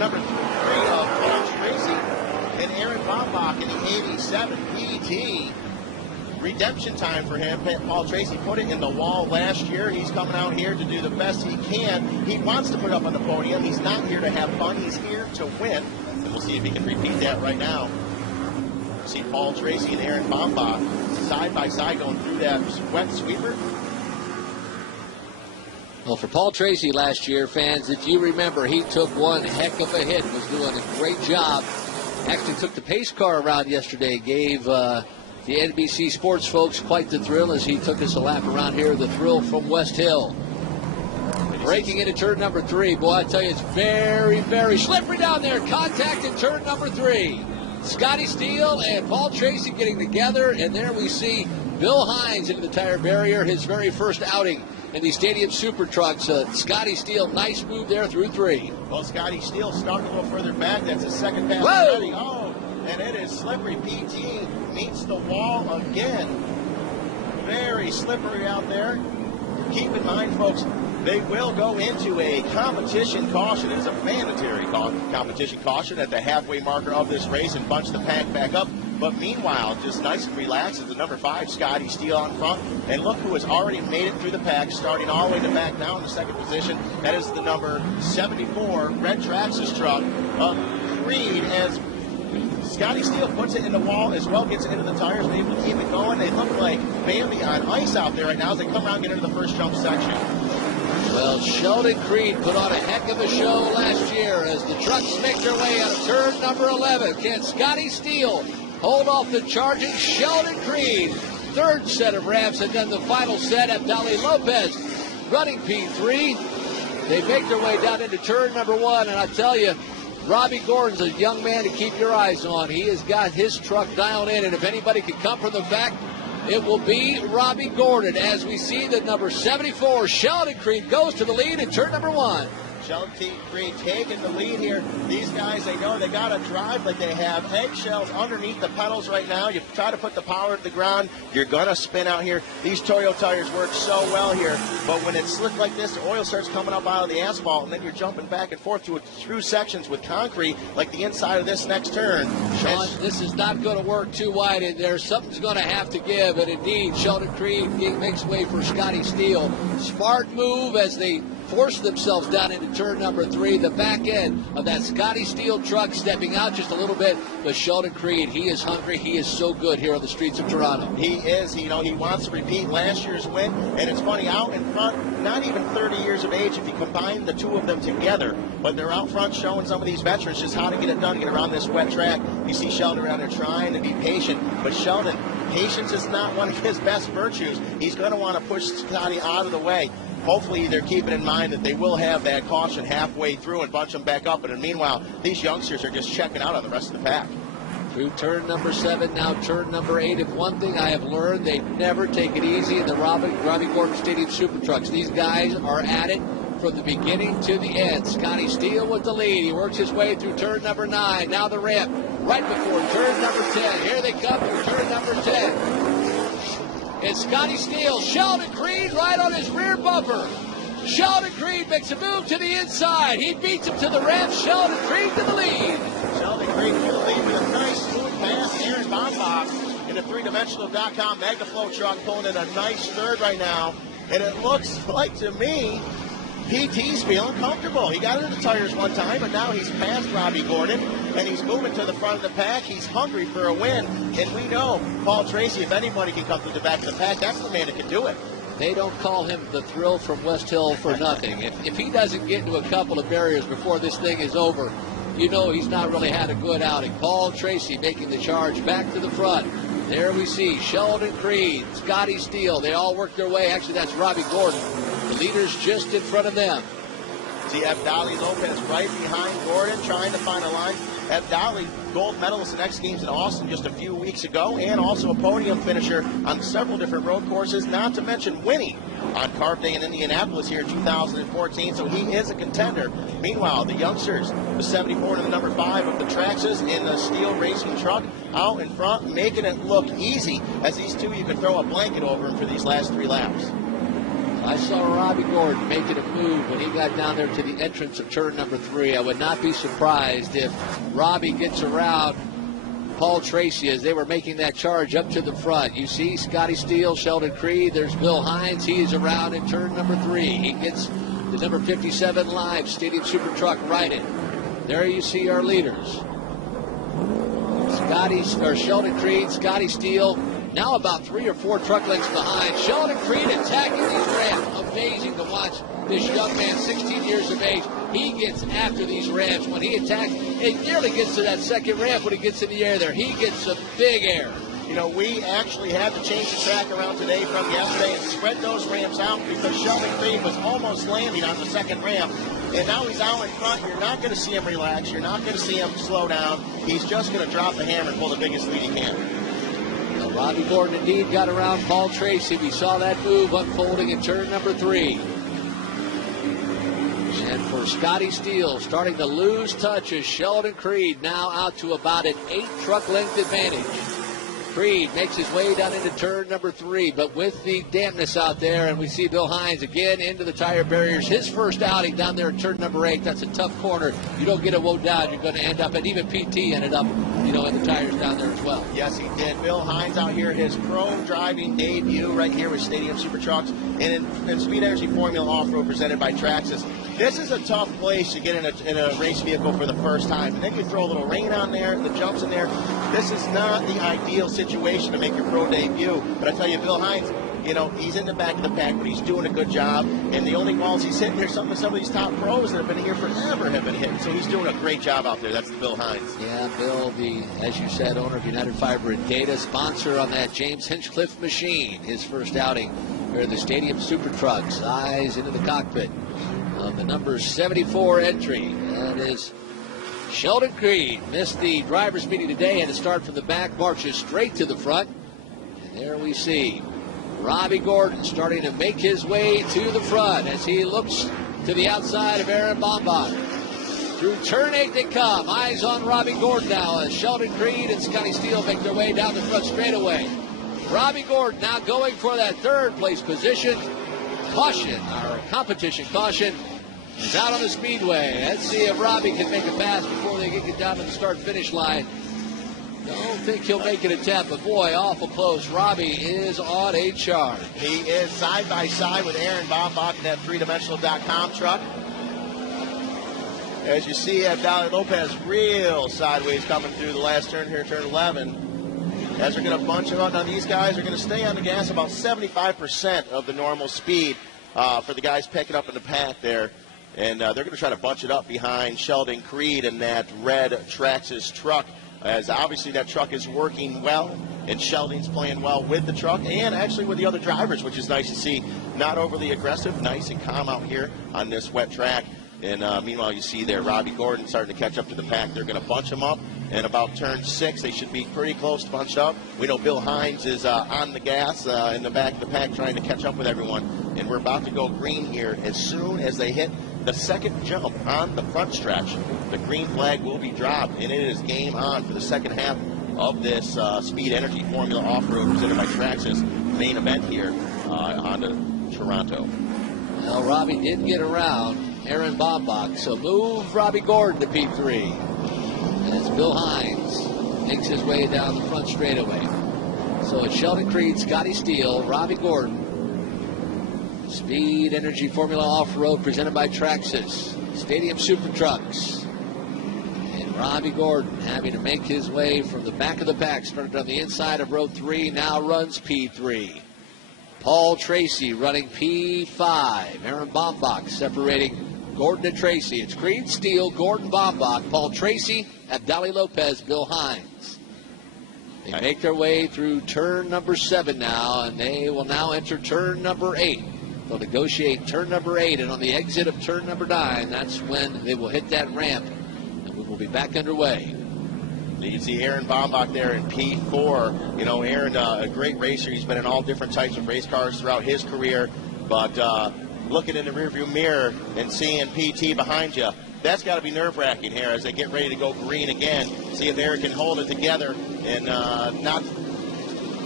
number 3 of Paul Tracy and Aaron Bombach in the 87 PT. Redemption time for him. Paul Tracy put it in the wall last year. He's coming out here to do the best he can. He wants to put up on the podium. He's not here to have fun. He's here to win. And we'll see if he can repeat that right now. See Paul Tracy and Aaron Bombach side by side going through that wet sweeper. Well, for Paul Tracy last year, fans, if you remember, he took one heck of a hit, was doing a great job. Actually took the pace car around yesterday, gave the NBC Sports folks quite the thrill as he took us a lap around here, the thrill from West Hill. Breaking into turn number 3. Boy, I tell you, it's very, very slippery down there. Contact in turn number 3. Scotty Steele and Paul Tracy getting together, and there we see Bill Hines into the tire barrier, his very first outing in the Stadium Super Trucks. Scotty Steele, nice move there through 3. Well, Scotty Steele stuck a little further back. That's his second pass already. Oh, and it is slippery. PT meets the wall again. Very slippery out there. Keep in mind, folks, they will go into a competition caution. It's a mandatory competition caution at the halfway marker of this race and bunch the pack back up. But meanwhile, just nice and relaxed is the number 5, Scotty Steele on front. And look who has already made it through the pack, starting all the way to the back now in the second position. That is the number 74 Red Traxxas truck of Creed, as Scotty Steele puts it in the wall as well, gets it into the tires, and able to keep it going. They look like Bambi on ice out there right now as they come around and get into the first jump section. Well, Sheldon Creed put on a heck of a show last year as the trucks make their way out of turn number 11. Can Scotty Steele hold off the charging Sheldon Creed? Third set of ramps, and then the final set. Abdali Lopez running P3. They make their way down into turn number 1, and I tell you, Robbie Gordon's a young man to keep your eyes on. He has got his truck dialed in, and if anybody can come from the back, it will be Robbie Gordon, as we see the number 74, Sheldon Creed, goes to the lead in turn number 1. Sheldon Creed taking the lead here. These guys, they know they got to drive like they have eggshells underneath the pedals right now. You try to put the power to the ground, you're going to spin out here. These Toyo tires work so well here, but when it's slick like this, the oil starts coming up out of the asphalt, and then you're jumping back and forth through sections with concrete, like the inside of this next turn. Sean, this is not going to work too wide in there. Something's going to have to give, and indeed, Sheldon Creed makes way for Scotty Steele. Smart move as they force themselves down into turn number 3. The back end of that Scotty Steele truck stepping out just a little bit. But Sheldon Creed, he is hungry. He is so good here on the streets of Toronto. He is. He wants to repeat last year's win. And it's funny, out in front, not even 30 years of age if you combine the two of them together. But they're out front showing some of these veterans just how to get it done, get around this wet track. You see Sheldon around there trying to be patient. But Sheldon, patience is not one of his best virtues. He's going to want to push Scotty out of the way. Hopefully they're keeping in mind that they will have that caution halfway through and bunch them back up. But meanwhile, these youngsters are just checking out on the rest of the pack. Through turn number 7, now turn number 8. If one thing I have learned, they never take it easy in the Robbie Gordon Stadium Super Trucks. These guys are at it from the beginning to the end. Scotty Steele with the lead. He works his way through turn number 9. Now the ramp right before turn number 10. Here they come through turn number 10. It's Scotty Steele, Sheldon Creed right on his rear bumper. Sheldon Creed makes a move to the inside. He beats him to the ramp. Sheldon Creed to the lead. Sheldon Creed to the lead with a nice smooth pass. Aaron Bombach in a 3dimensional.com MagnaFlow truck pulling in a nice third right now. And it looks like to me, PT's feeling comfortable. He got into the tires one time, but now he's past Robbie Gordon, and he's moving to the front of the pack. He's hungry for a win, and we know Paul Tracy, if anybody can come through the back of the pack, that's the man that can do it. They don't call him the thrill from West Hill for nothing. If he doesn't get into a couple of barriers before this thing is over, you know he's not really had a good outing. Paul Tracy making the charge back to the front. There we see Sheldon Creed, Scotty Steele. They all work their way. Actually, that's Robbie Gordon. The leader's just in front of them. See Abdali Lopez right behind Gordon, trying to find a line. Abdali, gold medalist in X Games in Austin just a few weeks ago, and also a podium finisher on several different road courses, not to mention winning on Carb Day in Indianapolis here in 2014, so he is a contender. Meanwhile, the youngsters, the 74 and the number 5 of the Traxxas in the Steel Racing truck, out in front, making it look easy, as these two, you could throw a blanket over them for these last 3 laps. I saw Robbie Gordon making a move when he got down there to the entrance of turn number 3. I would not be surprised if Robbie gets around Paul Tracy as they were making that charge up to the front. You see Scotty Steele, Sheldon Creed. There's Bill Hines. He is around in turn number 3. He gets the number 57 Live Stadium Super Truck righted. There you see our leaders. Sheldon Creed, Scotty Steele, now about 3 or 4 truck lengths behind. Sheldon Creed attacking these ramps. Amazing to watch this young man, 16 years of age. He gets after these ramps. When he attacks, it nearly gets to that second ramp when he gets in the air there. He gets some big air. You know, we actually had to change the track around today from yesterday and spread those ramps out because Sheldon Creed was almost landing on the second ramp. And now he's out in front. You're not going to see him relax. You're not going to see him slow down. He's just going to drop the hammer and pull the biggest lead he can. Well, Robbie Gordon indeed got around Paul Tracy. We saw that move unfolding in turn number 3. And for Scotty Steele, starting to lose touch is Sheldon Creed, now out to about an 8 truck length advantage. Creed makes his way down into turn number 3, but with the dampness out there, and we see Bill Hines again into the tire barriers. His first outing down there in turn number 8. That's a tough corner. You don't get it woe down, you're going to end up, and even PT ended up, in the tires down there as well. Yes, he did. Bill Hines out here, his pro driving debut right here with Stadium Super Trucks and in Speed Energy Formula Off-Road presented by Traxxas. This is a tough place to get in a race vehicle for the first time. And then you throw a little rain on there, the jumps in there. This is not the ideal situation to make your pro debut. But I tell you, Bill Hines, he's in the back of the pack, but he's doing a good job. And the only walls he's hitting here, some of these top pros that have been here forever have been hitting. So he's doing a great job out there. That's Bill Hines. Yeah, Bill, as you said, owner of United Fiber and Data, sponsor on that James Hinchcliffe machine. His first outing here the Stadium Super Trucks. Eyes into the cockpit of the number 74 entry. That is Sheldon Creed. Missed the driver's meeting today, had to start from the back, marches straight to the front. And there we see Robbie Gordon starting to make his way to the front as he looks to the outside of Aaron Bombach. Through turn 8 they come. Eyes on Robbie Gordon now as Sheldon Creed and Scotty Steele make their way down the front straightaway. Robbie Gordon now going for that third place position. Competition caution is out on the speedway. Let's see if Robbie can make a pass before they get down to the start-finish line. Don't think he'll make an attempt, but boy, awful close. Robbie is on a charge. He is side by side with Aaron Bombach in that 3dimensional.com truck. As you see, Dali Lopez real sideways coming through the last turn here, turn 11. As they're going to bunch them up. Now, these guys are going to stay on the gas about 75% of the normal speed for the guys picking up in the pack there. And they're going to try to bunch it up behind Sheldon Creed in that red Traxxas truck, as obviously that truck is working well, and Sheldon's playing well with the truck and actually with the other drivers, which is nice to see. Not overly aggressive, nice and calm out here on this wet track. And meanwhile, you see there Robbie Gordon starting to catch up to the pack. They're going to bunch him up, and about turn 6, they should be pretty close to bunched up. We know Bill Hines is on the gas in the back of the pack trying to catch up with everyone. And we're about to go green here. As soon as they hit the second jump on the front stretch, the green flag will be dropped, and it is game on for the second half of this Speed Energy Formula Off-Road presented by Traxxas main event here, Honda Toronto. Well, Robbie did get around Aaron Bombach, so move Robbie Gordon to P3. As Bill Hines makes his way down the front straightaway. So it's Sheldon Creed, Scotty Steele, Robbie Gordon. Speed Energy Formula Off-Road presented by Traxxas. Stadium Super Trucks. And Robbie Gordon having to make his way from the back of the pack. Started on the inside of row 3, now runs P3. Paul Tracy running P5. Aaron Bombach separating Gordon and Tracy. It's Creed, Steele, Gordon, Bombach, Paul Tracy, Dali Lopez, Bill Hines. They make their way through turn number 7 now, and they will now enter turn number 8. They'll negotiate turn number 8, and on the exit of turn number 9, that's when they will hit that ramp, and we will be back underway. You see Aaron Bombach there in P4. You know, Aaron, a great racer. He's been in all different types of race cars throughout his career. But looking in the rearview mirror and seeing PT behind you, that's got to be nerve-wracking here as they get ready to go green again. See if Aaron can hold it together and not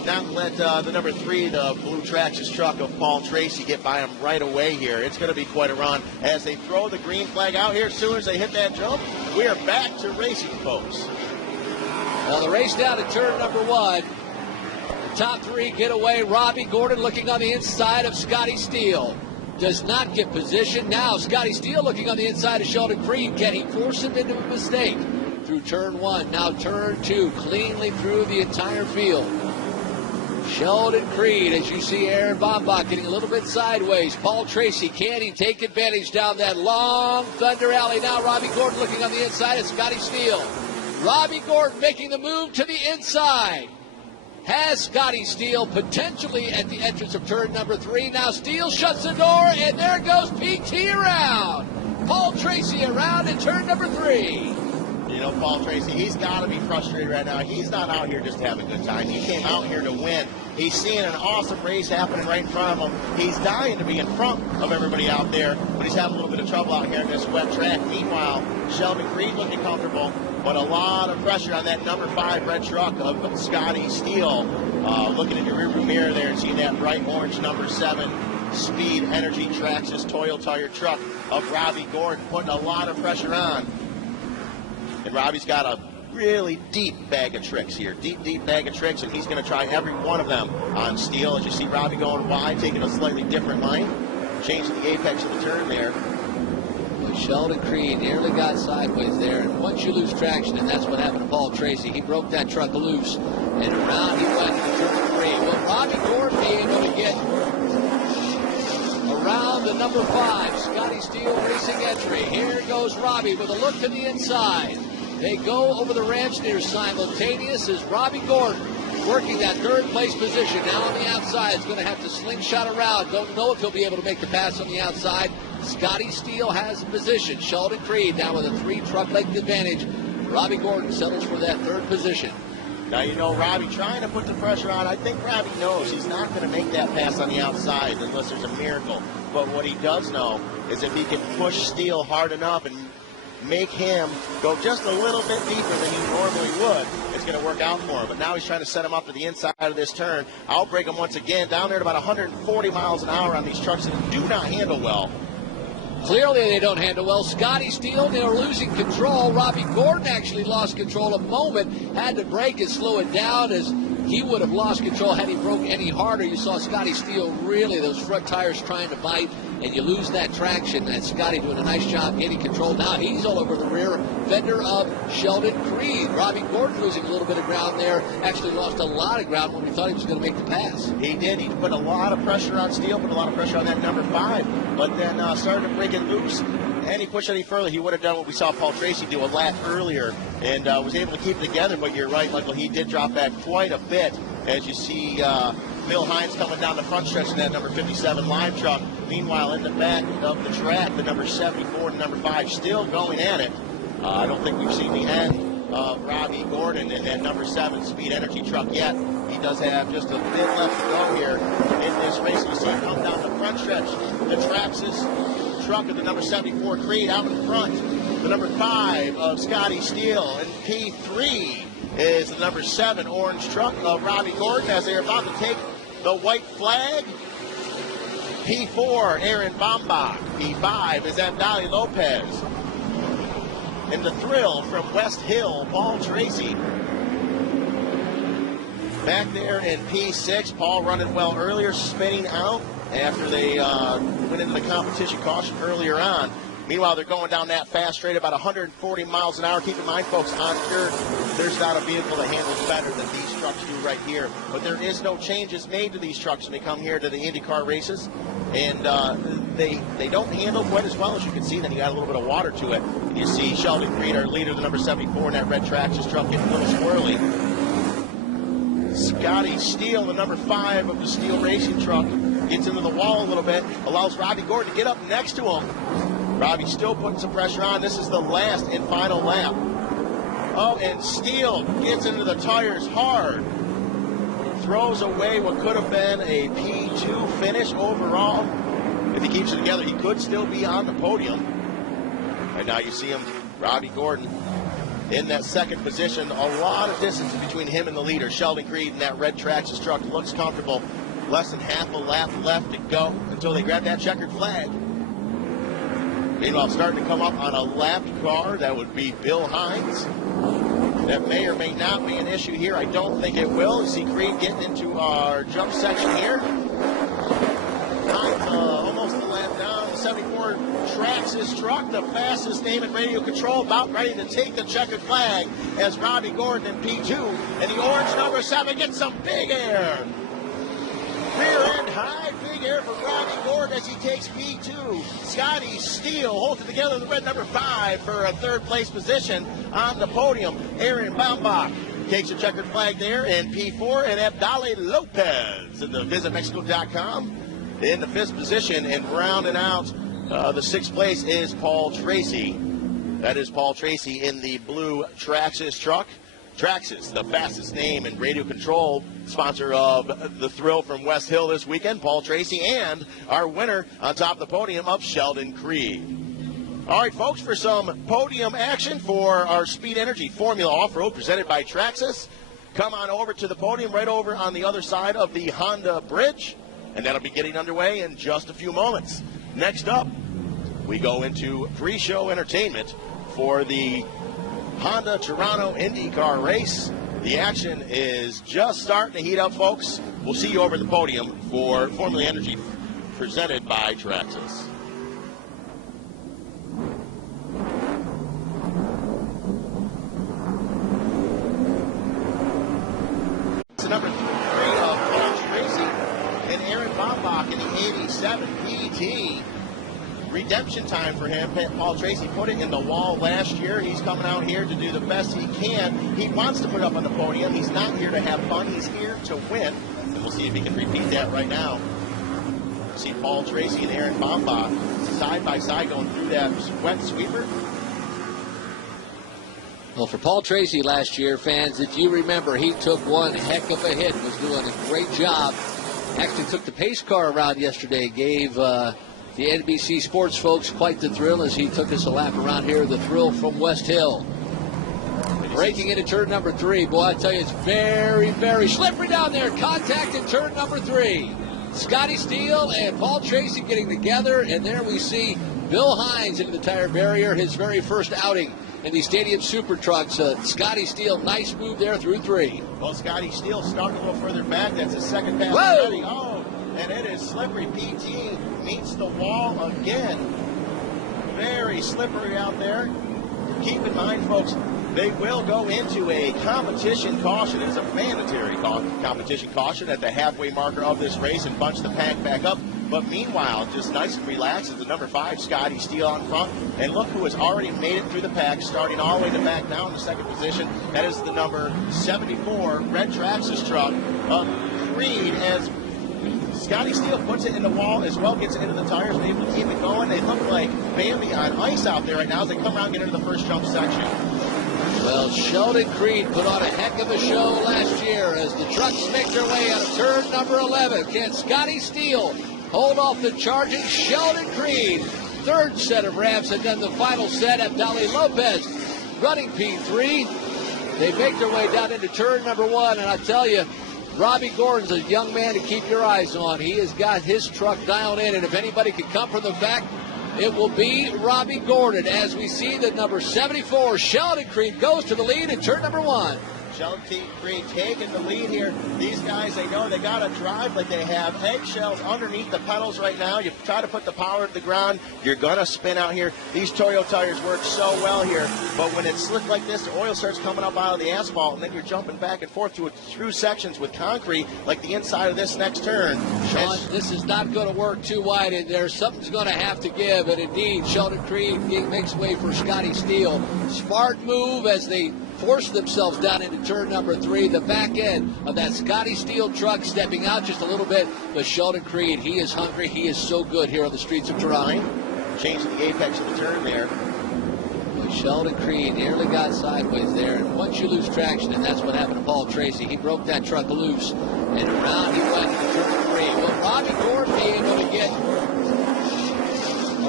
not let the number 3, the blue Traxxas truck of Paul Tracy, get by him right away here. It's going to be quite a run as they throw the green flag out here. As soon as they hit that jump, we are back to racing, folks. Well, the race down to turn number 1. The top 3 get away. Robbie Gordon looking on the inside of Scotty Steele. Does not get position. Now Scotty Steele looking on the inside of Sheldon Creed. Can he force him into a mistake? Through turn 1, now turn 2, cleanly through the entire field. Sheldon Creed, as you see Aaron Bombach getting a little bit sideways. Paul Tracy, can he take advantage down that long Thunder Alley? Now Robbie Gordon looking on the inside of Scotty Steele. Robbie Gordon making the move to the inside. Has Scotty Steele potentially at the entrance of turn number 3. Now Steele shuts the door, and there goes PT around. Paul Tracy around in turn number 3. You know, Paul Tracy, he's got to be frustrated right now. He's not out here just to have a good time. He came out here to win. He's seeing an awesome race happening right in front of him. He's dying to be in front of everybody out there, but he's having a little bit of trouble out here in this wet track. Meanwhile, Sheldon Creed looking comfortable, but a lot of pressure on that number 5 red truck of Scotty Steele. Looking in your rearview mirror there and seeing that bright orange number 7 Speed Energy Traxxas Toyo Tire truck of Robbie Gordon, putting a lot of pressure on. And Robbie's got a really deep bag of tricks here. Deep bag of tricks, and he's going to try every one of them on Steele. As you see Robbie going wide, taking a slightly different line, changing the apex of the turn there. But Sheldon Creed nearly got sideways there, and once you lose traction, and that's what happened to Paul Tracy, he broke that truck loose, and around he went to turn 3. Will Robbie Gordon be able to get around the number 5 Scotty Steele Racing entry? Here goes Robbie with a look to the inside. They go over the ramps near simultaneous as Robbie Gordon working that 3rd place position. Now on the outside, is going to have to slingshot around. Don't know if he'll be able to make the pass on the outside. Scotty Steele has the position. Sheldon Creed now with a 3 truck length advantage. Robbie Gordon settles for that 3rd position. Now, you know, Robbie trying to put the pressure on. I think Robbie knows he's not going to make that pass on the outside unless there's a miracle. But what he does know is if he can push Steele hard enough and make him go just a little bit deeper than he normally would, it's going to work out for him. But now he's trying to set him up to the inside of this turn. Outbreak him once again down there at about 140 miles an hour on these trucks that do not handle well. Clearly they don't handle well. Scotty Steele, they're losing control. Robbie Gordon actually lost control a moment, had to brake and slow it down as he would have lost control had he broke any harder. You saw Scotty Steele really, those front tires trying to bite, and you lose that traction. And Scotty doing a nice job getting control. Now he's all over the rear fender of Sheldon Creed. Robbie Gordon losing a little bit of ground there. Actually lost a lot of ground when we thought he was going to make the pass. He did. He put a lot of pressure on Steele, put a lot of pressure on that number 5, but then started to break it loose. And he pushed any further, he would have done what we saw Paul Tracy do a lap earlier and was able to keep it together. But you're right, Michael, he did drop back quite a bit. As you see Bill Hines coming down the front stretch in that number 57 Lime truck. Meanwhile, in the back of the track, the number 74 and number 5 still going at it. I don't think we've seen the end of Robbie Gordon in that number 7 Speed Energy truck yet. He does have just a bit left to go here in this race. You see him come down the front stretch. The Traxxas truck of the number 74 Creed out in front. The number 5 of Scotty Steele, and P3 is the number 7 orange truck of Robbie Gordon as they're about to take the white flag. P4, Aaron Bombach. P5 is Abdali Lopez. And the thrill from West Hill, Paul Tracy. Back there in P6, Paul running well earlier, spinning out after they went into the competition caution earlier on. Meanwhile, they're going down that fast straight about 140 miles an hour. Keep in mind, folks, on dirt, there's not a vehicle that handles better than these trucks do right here. But there is no changes made to these trucks when they come here to the IndyCar races. And they don't handle quite as well as you can see. Then you got a little bit of water to it. And you see Sheldon Creed, our leader, the number 74 in that red Traxxas truck, getting a little swirly. Scotty Steele, the number 5 of the Steele Racing truck, gets into the wall a little bit, allows Robbie Gordon to get up next to him. Robbie still putting some pressure on. This is the last and final lap. Oh, and Steele gets into the tires hard. Throws away what could have been a P2 finish overall. If he keeps it together, he could still be on the podium. And now you see him, Robbie Gordon, in that second position. A lot of distance between him and the leader, Sheldon Creed, in that red Traxxas truck. Looks comfortable. Less than half a lap left to go until they grab that checkered flag. Meanwhile, starting to come up on a lapped car, that would be Bill Hines. That may or may not be an issue here. I don't think it will. You see Creed getting into our jump section here. Hines almost a lap down. The 74 Traxxas truck, the fastest name in radio control, about ready to take the checkered flag as Robbie Gordon in P2. And the orange number 7 gets some big air. Rear end high, big air for Robbie Gordon as he takes P2. Scotty Steele holds it together in the red number 5 for a third place position on the podium. Aaron Baumbach takes a checkered flag there in P4, and Abdali Lopez in the visitmexico.com in the 5th position, and rounding out the 6th place is Paul Tracy. That is Paul Tracy in the blue Traxxas truck. Traxxas, the fastest name in radio control, sponsor of the Thrill from West Hill this weekend, Paul Tracy, and our winner on top of the podium of Sheldon Creed. All right, folks, for some podium action for our Speed Energy Formula Off-Road presented by Traxxas, come on over to the podium right over on the other side of the Honda Bridge, and that'll be getting underway in just a few moments. Next up, we go into pre-show entertainment for the Honda Toronto IndyCar race. The action is just starting to heat up, folks. We'll see you over at the podium for Formula Energy presented by Traxxas. It's number 3 of Paul Tracy and Aaron Baumbach in the 87 PT. Redemption time for him. Paul Tracy put it in the wall last year. He's coming out here to do the best he can. He wants to put up on the podium. He's not here to have fun. He's here to win. And we'll see if he can repeat that right now. See Paul Tracy and Aaron Baumbach side by side going through that wet sweeper. Well, for Paul Tracy last year, fans, if you remember, he took one heck of a hit, was doing a great job. Actually took the pace car around yesterday, gave the NBC Sports folks quite the thrill as he took us a lap around here, the Thrill from West Hill. Breaking into turn number 3. Boy, I tell you, it's very, very slippery down there. Contact in turn number 3. Scotty Steele and Paul Tracy getting together, and there we see Bill Hines into the tire barrier, his very first outing in the Stadium Super Trucks. Scotty Steele, nice move there through 3. Well, Scotty Steele starting a little further back. That's his second pass already. Oh, and it is slippery. PT meets the wall again. Very slippery out there. Keep in mind, folks, they will go into a competition caution. It's a mandatory competition caution at the halfway marker of this race and bunch the pack back up. But meanwhile, just nice and relaxed is the number 5, Scotty Steele on front. And look who has already made it through the pack, starting all the way to back now in the second position. That is the number 74 red Traxxas truck of Creed, as Scotty Steele puts it in the wall as well, gets it into the tires, and able to keep it going. They look like Bambi on ice out there right now as they come around and get into the first jump section. Well, Sheldon Creed put on a heck of a show last year as the trucks make their way out of turn number 11. Can Scotty Steele hold off the charging Sheldon Creed? Third set of ramps, and then the final set. Abdali Lopez running P3. They make their way down into turn number 1, and I tell you, Robbie Gordon's a young man to keep your eyes on. He has got his truck dialed in, and if anybody can come from the back, it will be Robbie Gordon, as we see the number 74, Sheldon Creed, goes to the lead in turn number 1. Sheldon Creed taking the lead here. These guys, they know they got to drive like they have eggshells underneath the pedals right now. You try to put the power to the ground, you're going to spin out here. These Toyo tires work so well here, but when it's slick like this, the oil starts coming up out of the asphalt, and then you're jumping back and forth through sections with concrete, like the inside of this next turn. Sean, this is not going to work too wide in there. Something's going to have to give, and indeed, Sheldon Creed makes way for Scotty Steele. Smart move as they force themselves down into turn number 3. The back end of that Scotty Steele truck stepping out just a little bit. But Sheldon Creed, he is hungry. He is so good here on the streets of Toronto. Changing the apex of the turn there. But Sheldon Creed nearly got sideways there. And once you lose traction, and that's what happened to Paul Tracy, he broke that truck loose. And around he went into turn 3. Will Robbie Gordon be able to get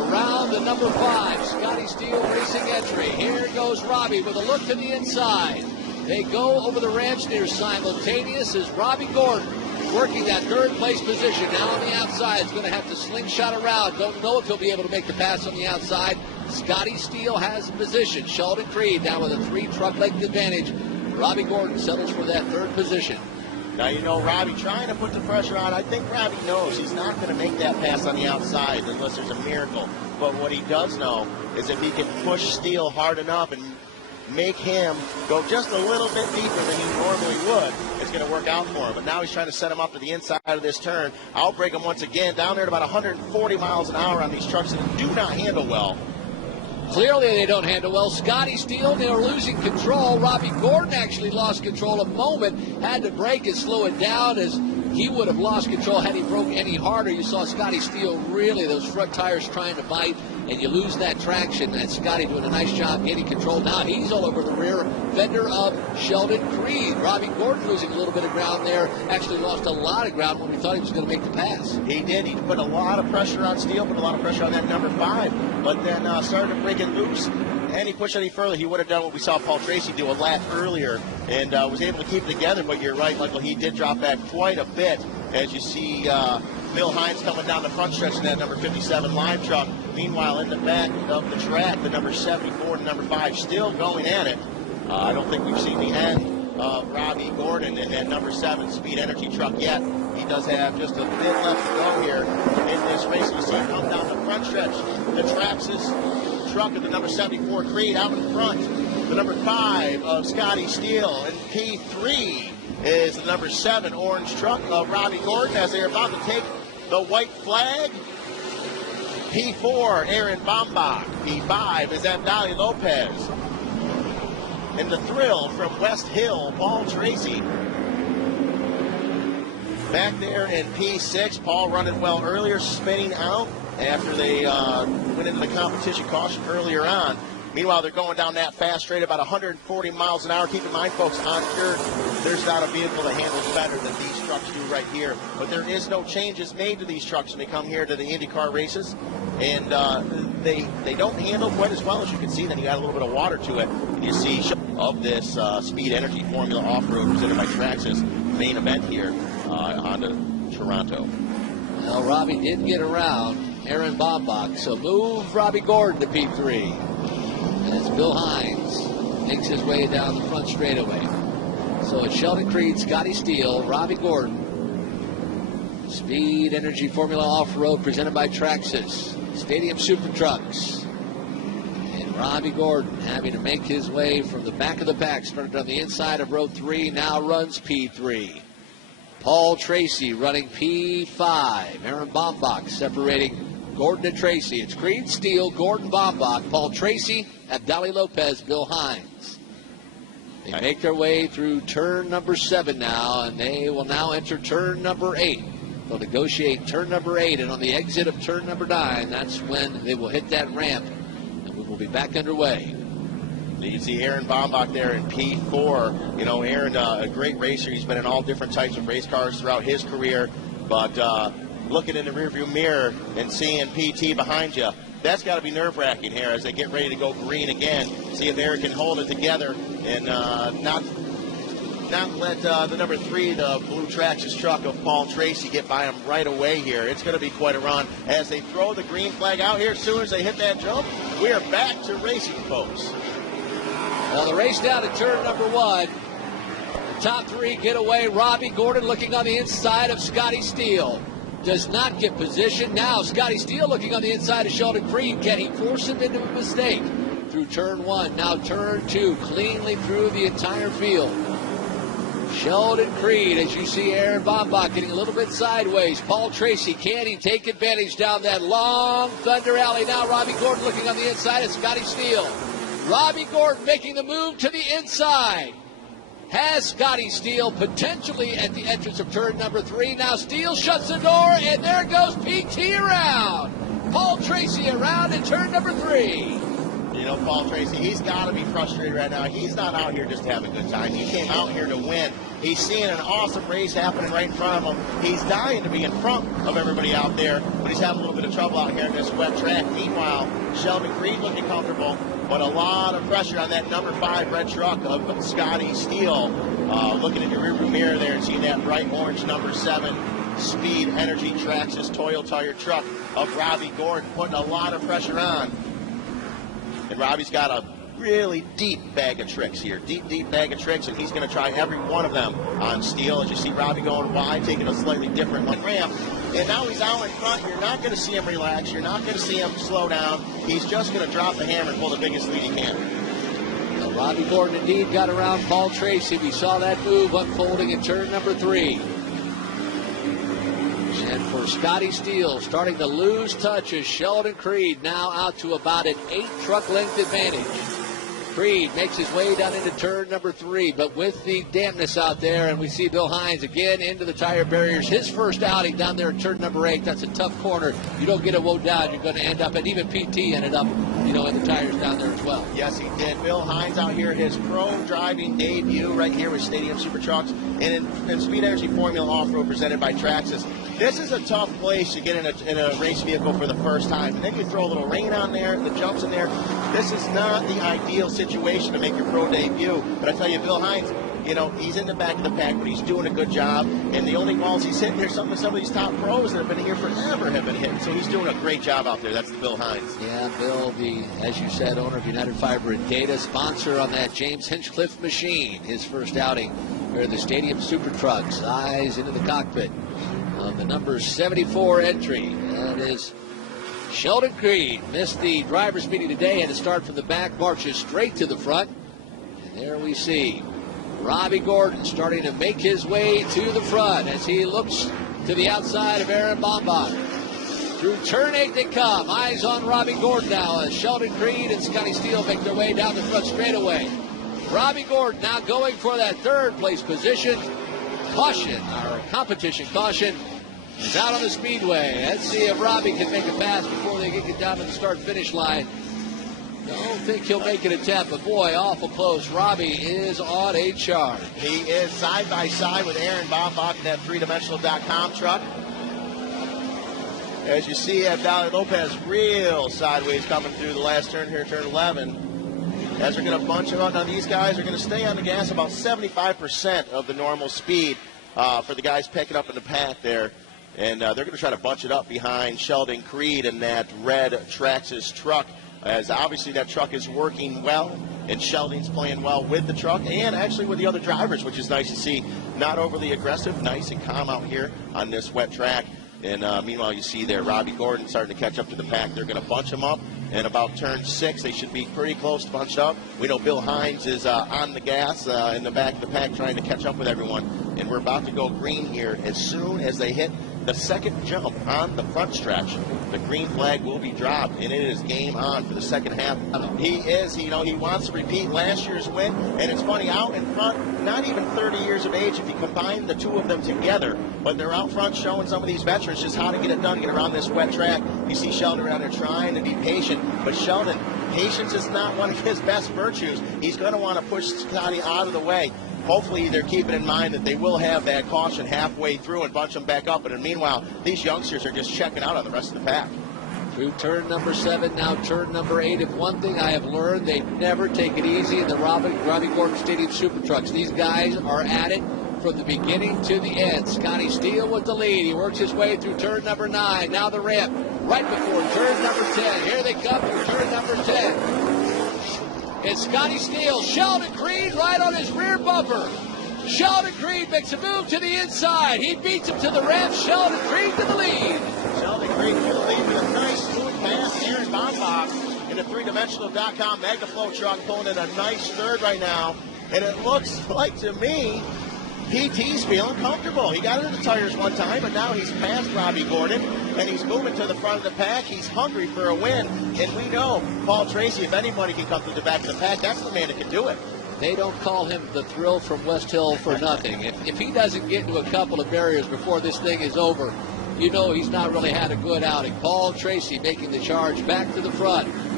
around the number 5, Scotty Steele Racing entry. Here goes Robbie with a look to the inside. They go over the ramps near simultaneous as Robbie Gordon working that third place position. Now on the outside, is going to have to slingshot around. Don't know if he'll be able to make the pass on the outside. Scotty Steele has the position. Sheldon Creed down with a 3 truck length advantage. Robbie Gordon settles for that third position. Now, you know, Robbie trying to put the pressure on. I think Robbie knows he's not going to make that pass on the outside unless there's a miracle. But what he does know is if he can push Steele hard enough and make him go just a little bit deeper than he normally would, it's going to work out for him. But now he's trying to set him up to the inside of this turn. Outbreak him once again down there at about 140 miles an hour on these trucks that do not handle well. Clearly they don't handle well. Scotty Steele, they're losing control. Robbie Gordon actually lost control a moment, had to brake and slow it down as he would have lost control had he broke any harder. You saw Scotty Steele really, those front tires trying to bite, and you lose that traction. And Scotty doing a nice job getting control. Now he's all over the rear fender of Sheldon Creed. Robbie Gordon losing a little bit of ground there. Actually lost a lot of ground when we thought he was going to make the pass. He did. He put a lot of pressure on Steele, put a lot of pressure on that number 5, but then started to break it loose. And he pushed any further, he would have done what we saw Paul Tracy do a lap earlier and was able to keep it together. But you're right, Michael, he did drop back quite a bit as you see Bill Hines coming down the front stretch in that number 57 line truck. Meanwhile, in the back of the track, the number 74 and number 5 still going at it. I don't think we've seen the end of Robbie Gordon in that number 7 Speed Energy truck yet. He does have just a bit left to go here in this race. You see him come down the front stretch. The Traxxas truck of the number 74 Creed out in front. The number 5 of Scotty Steele. And P3 is the number 7 orange truck of Robbie Gordon as they're about to take the white flag. P4, Aaron Bombach. P5 is Abdali Lopez. And the thrill from West Hill, Paul Tracy. Back there in P6, Paul running well earlier, spinning out after they went into the competition caution earlier on. Meanwhile, they're going down that fast straight about 140 miles an hour. Keep in mind, folks, on dirt, there's not a vehicle that handles better than these trucks do right here. But there is no changes made to these trucks when they come here to the IndyCar races. And they don't handle quite as well as you can see. Then you got a little bit of water to it. And you see of this Speed Energy Formula Off-Road presented by Traxxas main event here, Honda Toronto. Well, Robbie did get around Aaron Bombach, so move Robbie Gordon to P3. As Bill Hines makes his way down the front straightaway. So it's Sheldon Creed, Scotty Steele, Robbie Gordon. Speed Energy Formula Off-Road presented by Traxxas. Stadium Super Trucks. And Robbie Gordon having to make his way from the back of the pack. Started on the inside of row 3, now runs P3. Paul Tracy running P5. Aaron Bombach separating Gordon and Tracy. It's Creed, Steele, Gordon, Bombach, Paul Tracy, Abdali Lopez, Bill Hines. They make their way through turn number 7 now, and they will now enter turn number 8. They'll negotiate turn number 8, and on the exit of turn number 9, that's when they will hit that ramp, and we will be back underway. You can see Aaron Bombach there in P4. You know, Aaron, a great racer. He's been in all different types of race cars throughout his career, but looking in the rearview mirror and seeing PT behind you, that's got to be nerve-wracking here as they get ready to go green again. See if Aaron can hold it together and not let the number 3, the blue Traxxas truck of Paul Tracy, get by him right away here. It's going to be quite a run as they throw the green flag out here. As soon as they hit that jump, we are back to racing, folks. Well, the race down to turn number 1. The top 3 get away. Robbie Gordon looking on the inside of Scotty Steele. Does not get position. Now Scotty Steele looking on the inside of Sheldon Creed. Can he force him into a mistake? Through turn 1. Now turn 2. Cleanly through the entire field. Sheldon Creed, as you see Aaron Bombach getting a little bit sideways. Paul Tracy, can he take advantage down that long Thunder Alley? Now Robbie Gordon looking on the inside of Scotty Steele. Robbie Gordon making the move to the inside. Has Scotty Steele potentially at the entrance of turn number 3. Now Steele shuts the door, and there goes PT around. Paul Tracy around in turn number 3. You know, Paul Tracy, he's got to be frustrated right now. He's not out here just to have a good time. He came out here to win. He's seeing an awesome race happening right in front of him. He's dying to be in front of everybody out there, but he's having a little bit of trouble out here in this wet track. Meanwhile, Sheldon Creed looking comfortable, but a lot of pressure on that number 5 red truck of Scotty Steele. Looking in your rearview mirror there and seeing that bright orange number 7 Speed Energy Traxxas Toyo Tire truck of Robbie Gordon, putting a lot of pressure on. And Robbie's got a really deep bag of tricks here, deep bag of tricks, and he's going to try every one of them on Steele. As you see Robbie going wide, taking a slightly different ramp. And now he's out in front. You're not going to see him relax. You're not going to see him slow down. He's just going to drop the hammer and pull the biggest lead he can. Well, Robbie Gordon indeed got around Paul Tracy. We saw that move unfolding in turn number 3. And for Scotty Steele, starting to lose touch is Sheldon Creed, now out to about an 8-truck length advantage. Creed makes his way down into turn number 3, but with the dampness out there, and we see Bill Hines again into the tire barriers. His first outing down there in turn number 8. That's a tough corner. You don't get it woe down, you're going to end up, and even PT ended up, in the tires down there as well. Yes, he did. Bill Hines out here, his pro driving debut right here with Stadium Super Trucks and in Speed Energy Formula Off-Road presented by Traxxas. This is a tough place to get in a race vehicle for the first time. And then you throw a little rain on there, the jumps in there. This is not the ideal situation to make your pro debut. But I tell you, Bill Hines, he's in the back of the pack, but he's doing a good job. And the only balls he's hitting here, some of these top pros that have been here forever have been hitting. So he's doing a great job out there. That's Bill Hines. Yeah, Bill, as you said, owner of United Fiber and Data, sponsor on that James Hinchcliffe machine. His first outing here, the Stadium Super Trucks. Eyes into the cockpit of the number 74 entry. That is Sheldon Creed. Missed the driver's meeting today, had to start from the back, marches straight to the front. And there we see Robbie Gordon starting to make his way to the front as he looks to the outside of Aaron Bombach. Through turn 8 they come. Eyes on Robbie Gordon now as Sheldon Creed and Scotty Steele make their way down the front straightaway. Robbie Gordon now going for that 3rd place position. Caution, or competition caution, is out on the speedway. Let's see if Robbie can make a pass before they get down to the start-finish line. Don't think he'll make an attempt, but boy, awful close. Robbie is on a charge. He is side by side with Aaron Bombach in that 3dimensional.com truck. As you see, Valerie Lopez real sideways coming through the last turn here, turn 11. As they're going to bunch them out. Now, these guys are going to stay on the gas about 75% of the normal speed for the guys picking up in the pack there. And they're going to try to bunch it up behind Sheldon Creed and that red Traxxas truck, as obviously that truck is working well, and Sheldon's playing well with the truck and actually with the other drivers, which is nice to see. Not overly aggressive, nice and calm out here on this wet track. And meanwhile, you see there Robbie Gordon starting to catch up to the pack. They're going to bunch him up. And about turn 6, they should be pretty close to bunched up. We know Bill Hines is on the gas in the back of the pack trying to catch up with everyone. And we're about to go green here. As soon as they hit the second jump on the front stretch, the green flag will be dropped, and it is game on for the second half. He wants to repeat last year's win, and it's funny, out in front, not even 30 years of age if you combine the two of them together, but they're out front showing some of these veterans just how to get it done, get around this wet track. You see Sheldon around there trying to be patient, but Sheldon, patience is not one of his best virtues. He's going to want to push Scotty out of the way. Hopefully they're keeping in mind that they will have that caution halfway through and bunch them back up. And meanwhile, these youngsters are just checking out on the rest of the pack. Through turn number 7, now turn number 8. If one thing I have learned, they never take it easy in the Robbie Gordon Stadium Super Trucks. These guys are at it from the beginning to the end. Scotty Steele with the lead. He works his way through turn number 9. Now the ramp right before turn number 10. Here they come through turn number 10. It's Scotty Steele. Sheldon Creed right on his rear bumper. Sheldon Creed makes a move to the inside. He beats him to the ramp. Sheldon Creed to the lead. Sheldon Creed to the lead with a nice smooth pass. Aaron Bombach in the 3dimensional.com Megaflow truck pulling in a nice 3rd right now. And it looks like to me PT's feeling comfortable. He got into the tires one time, but now he's past Robbie Gordon, and he's moving to the front of the pack. He's hungry for a win, and we know Paul Tracy, if anybody can come to the back of the pack, that's the man that can do it. They don't call him the thrill from West Hill for nothing. If he doesn't get into a couple of barriers before this thing is over, you know he's not really had a good outing. Paul Tracy making the charge back to the front.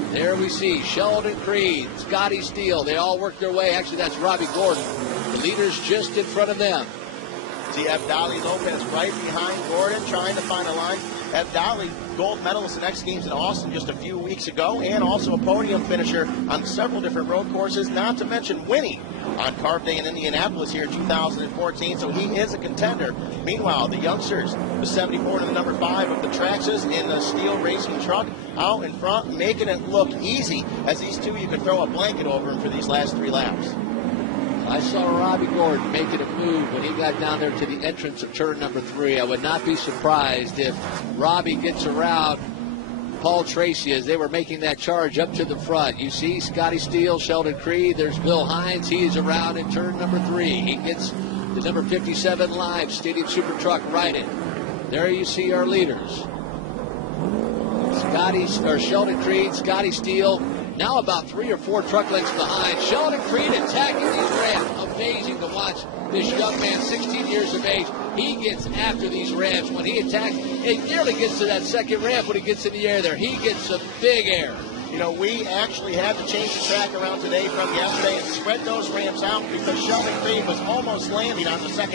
There we see Sheldon Creed, Scotty Steele. They all work their way. Actually, that's Robbie Gordon. The leaders just in front of them. See Abdali Lopez right behind Gordon, trying to find a line. Abdali, gold medalist in X Games in Austin just a few weeks ago, and also a podium finisher on several different road courses, not to mention winning on Carb Day in Indianapolis here in 2014, so he is a contender. Meanwhile, the youngsters, the 74 to the number 5 of the Traxxas in the steel racing truck, out in front, making it look easy, as these two, you could throw a blanket over them for these last 3 laps. I saw Robbie Gordon making a move when he got down there to the entrance of turn number 3. I would not be surprised if Robbie gets around Paul Tracy as they were making that charge up to the front. You see Scotty Steele, Sheldon Creed. There's Bill Hines. He is around in turn number 3. He gets the number 57 Live Stadium Super Truck righted. There you see our leaders. Sheldon Creed, Scotty Steele. Now about 3 or 4 truck lengths behind. Sheldon Creed attacking these ramps. Amazing to watch this young man, 16 years of age. He gets after these ramps. When he attacks, it nearly gets to that second ramp when he gets in the air there. He gets some big air. You know, we actually had to change the track around today from yesterday and spread those ramps out because Sheldon Creed was almost landing on the second